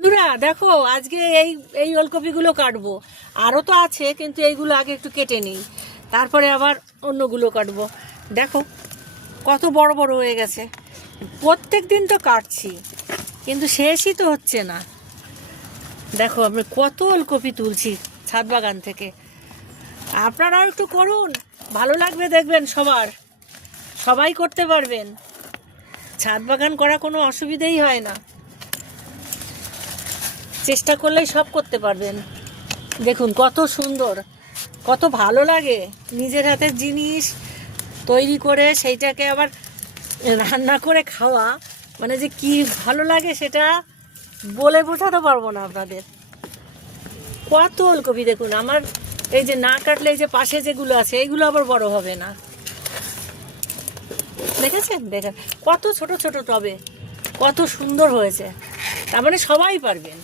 বন্ধুরা দেখো, আজকে এই এই ওলকপিগুলো কাটবো। আরও তো আছে, কিন্তু এইগুলো আগে একটু কেটে নিই, তারপরে আবার অন্যগুলো কাটবো। দেখো কত বড় বড় হয়ে গেছে। প্রত্যেক দিন তো কাটছি, কিন্তু শেষই তো হচ্ছে না। দেখো আমি কত ওলকপি তুলছি ছাদ বাগান থেকে। আপনারাও একটু করুন, ভালো লাগবে দেখবেন। সবাই করতে পারবেন। ছাদ বাগান করা কোনো অসুবিধেই হয় না, চেষ্টা করলেই সব করতে পারবেন। দেখুন কত সুন্দর, কত ভালো লাগে নিজের হাতের জিনিস তৈরি করে সেইটাকে আবার রান্না করে খাওয়া। মানে যে কি ভালো লাগে সেটা বলে বোঝাতে পারবো না আপনাদের। কত ওলকপি দেখুন আমার, এই যে না কাটলে এই যে পাশে যেগুলো আছে এইগুলো আবার বড় হবে না। দেখেছেন কত ছোট ছোট টবে, কত সুন্দর হয়েছে। তার মানে সবাই পারবেন।